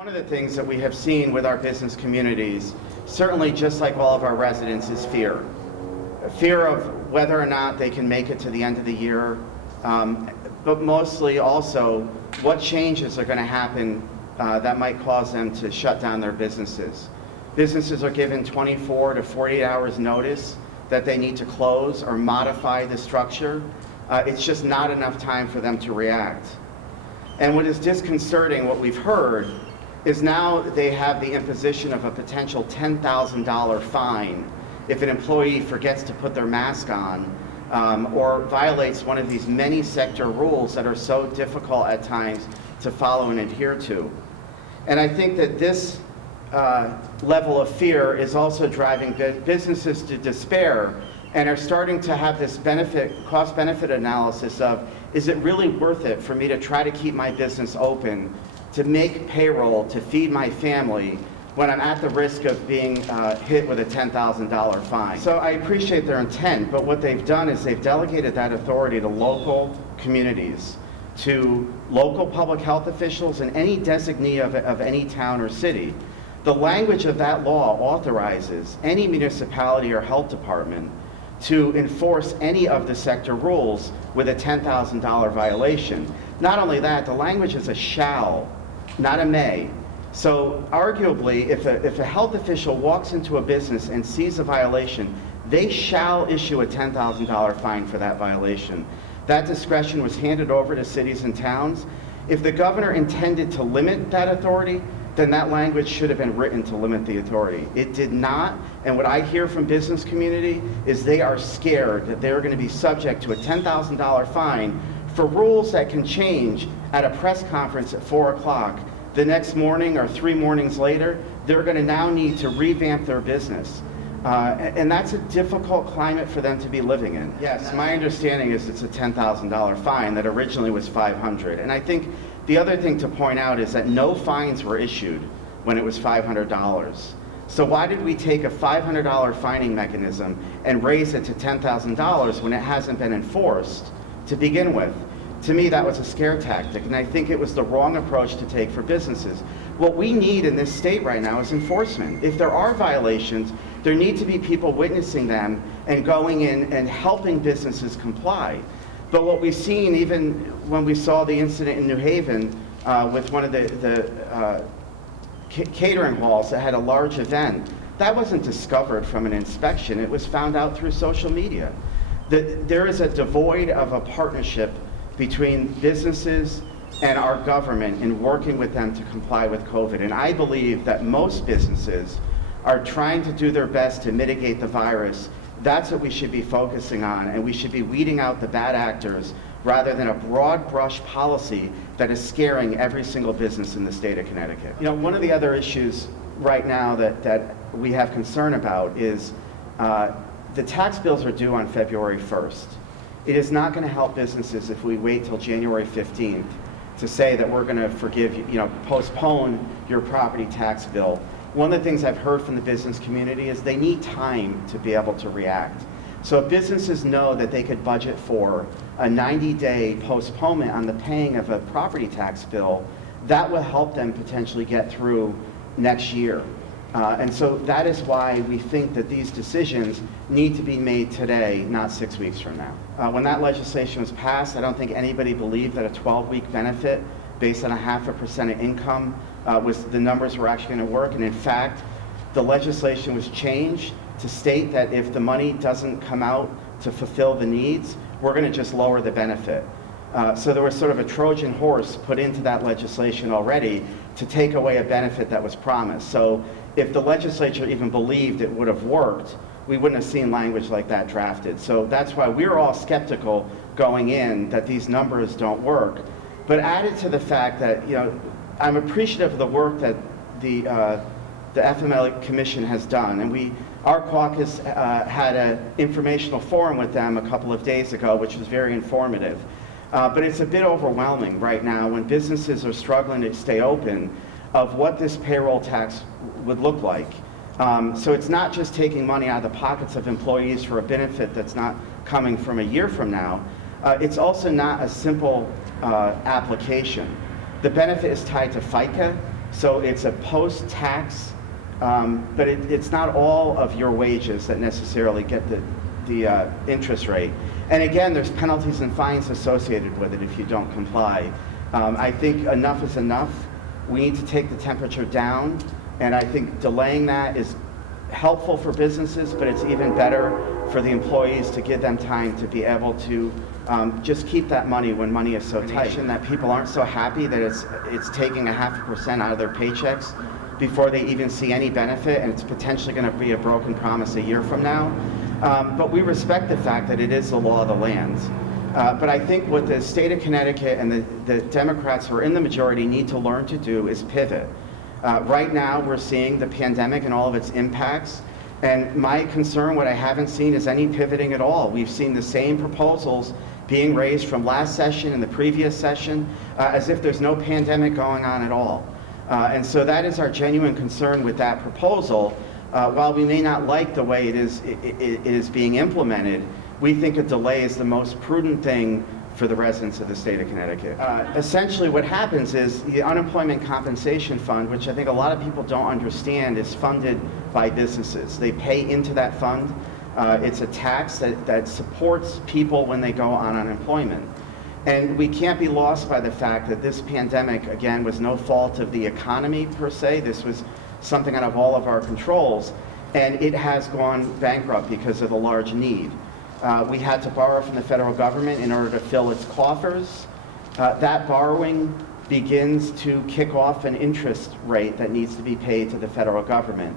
One of the things that we have seen with our business communities, certainly just like all of our residents, is fear. Fear of whether or not they can make it to the end of the year, but mostly also what changes are going to happen that might cause them to shut down their businesses. Businesses are given 24 to 48 hours notice that they need to close or modify the structure. It's just not enough time for them to react. And what is disconcerting, what we've heard, is now they have the imposition of a potential $10,000 fine if an employee forgets to put their mask on or violates one of these many sector rules that are so difficult at times to follow and adhere to. And I think that this level of fear is also driving businesses to despair and are starting to have this cost-benefit analysis of, is it really worth it for me to try to keep my business open, to make payroll, to feed my family, when I'm at the risk of being hit with a $10,000 fine? So I appreciate their intent, but what they've done is they've delegated that authority to local communities, to local public health officials and any designee of any town or city. The language of that law authorizes any municipality or health department to enforce any of the sector rules with a $10,000 violation. Not only that, the language is a shall, not a may. So arguably, if a health official walks into a business and sees a violation, they shall issue a $10,000 fine for that violation. That discretion was handed over to cities and towns. If the governor intended to limit that authority, then that language should have been written to limit the authority. It did not, and what I hear from business community is they are scared that they're going to be subject to a $10,000 fine for rules that can change at a press conference at 4 o'clock. The next morning or 3 mornings later, they're going to now need to revamp their business. And that's a difficult climate for them to be living in. Yes, my understanding is it's a $10,000 fine that originally was $500. And I think the other thing to point out is that no fines were issued when it was $500. So why did we take a $500 fining mechanism and raise it to $10,000 when it hasn't been enforced to begin with? To me, that was a scare tactic, and I think it was the wrong approach to take for businesses. What we need in this state right now is enforcement. If there are violations, there need to be people witnessing them and going in and helping businesses comply. But what we've seen, even when we saw the incident in New Haven with one of the catering halls that had a large event, that wasn't discovered from an inspection. It was found out through social media. There is a devoid of a partnership between businesses and our government in working with them to comply with COVID. And I believe that most businesses are trying to do their best to mitigate the virus. That's what we should be focusing on, and we should be weeding out the bad actors rather than a broad brush policy that is scaring every single business in the state of Connecticut. You know, one of the other issues right now that we have concern about is the tax bills are due on February 1st. It is not going to help businesses if we wait till January 15th to say that we're going to postpone your property tax bill. One of the things I've heard from the business community is they need time to be able to react. So if businesses know that they could budget for a 90-day postponement on the paying of a property tax bill, that will help them potentially get through next year. And so that is why we think that these decisions need to be made today, not 6 weeks from now. When that legislation was passed, I don't think anybody believed that a 12-week benefit based on 0.5% of income the numbers were actually going to work. And in fact, the legislation was changed to state that if the money doesn't come out to fulfill the needs, we're going to just lower the benefit. So there was sort of a Trojan horse put into that legislation already to take away a benefit that was promised. So if the legislature even believed it would have worked, we wouldn't have seen language like that drafted. So that's why we're all skeptical going in that these numbers don't work. But added to the fact that, you know, I'm appreciative of the work that the FMLA Commission has done, and our caucus had an informational forum with them a couple of days ago, which was very informative. But it's a bit overwhelming right now when businesses are struggling to stay open of what this payroll tax would look like. So it's not just taking money out of the pockets of employees for a benefit that's not coming from a year from now. It's also not a simple application. The benefit is tied to FICA, So it's a post-tax, but it's not all of your wages that necessarily get the interest rate. And again, there's penalties and fines associated with it if you don't comply. I think enough is enough. We need to take the temperature down, and I think delaying that is helpful for businesses, but it's even better for the employees to give them time to be able to just keep that money when money is so tight. And that people aren't so happy that it's taking 0.5% out of their paychecks before they even see any benefit, and it's potentially going to be a broken promise a year from now. But we respect the fact that it is the law of the land. But I think what the state of Connecticut and the Democrats who are in the majority need to learn to do is pivot. Right now, we're seeing the pandemic and all of its impacts, and my concern, what I haven't seen, is any pivoting at all. We've seen the same proposals being raised from last session and the previous session, as if there's no pandemic going on at all. And so that is our genuine concern with that proposal. While we may not like the way it is being implemented, we think a delay is the most prudent thing for the residents of the state of Connecticut. Essentially what happens is the Unemployment Compensation Fund, which I think a lot of people don't understand, is funded by businesses. They pay into that fund. It's a tax that supports people when they go on unemployment. And we can't be lost by the fact that this pandemic, again, was no fault of the economy per se. This was something out of all of our controls, and it has gone bankrupt because of the large need. We had to borrow from the federal government in order to fill its coffers. That borrowing begins to kick off an interest rate that needs to be paid to the federal government.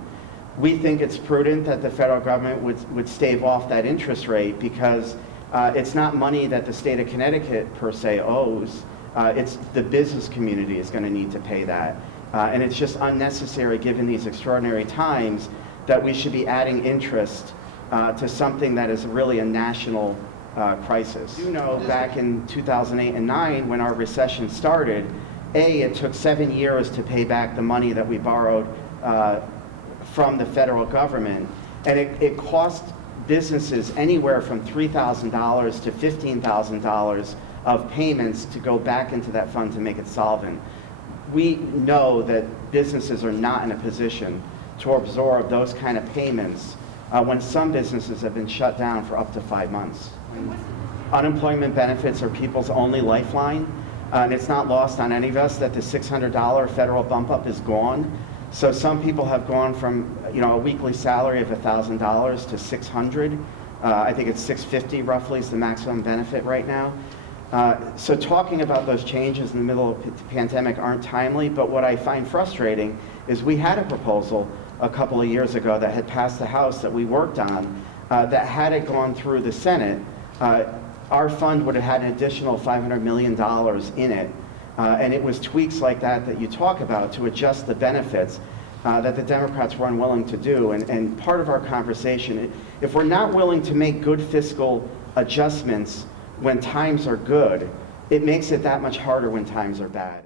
We think it's prudent that the federal government would stave off that interest rate because it's not money that the state of Connecticut per se owes. It's the business community is going to need to pay that. And it's just unnecessary given these extraordinary times that we should be adding interest to something that is really a national crisis. You know, back in 2008 and 9, when our recession started, it took 7 years to pay back the money that we borrowed from the federal government, and it cost businesses anywhere from $3,000 to $15,000 of payments to go back into that fund to make it solvent. We know that businesses are not in a position to absorb those kind of payments when some businesses have been shut down for up to 5 months. Unemployment benefits are people's only lifeline, and it's not lost on any of us that the $600 federal bump up is gone. So some people have gone from a weekly salary of $1,000 to $600. I think it's $650 roughly is the maximum benefit right now. So talking about those changes in the middle of the pandemic aren't timely, but what I find frustrating is we had a proposal a couple of years ago that had passed the House that we worked on, that had it gone through the Senate, our fund would have had an additional $500 million in it. And it was tweaks like that you talk about to adjust the benefits that the Democrats were unwilling to do. And part of our conversation, if we're not willing to make good fiscal adjustments when times are good, it makes it that much harder when times are bad.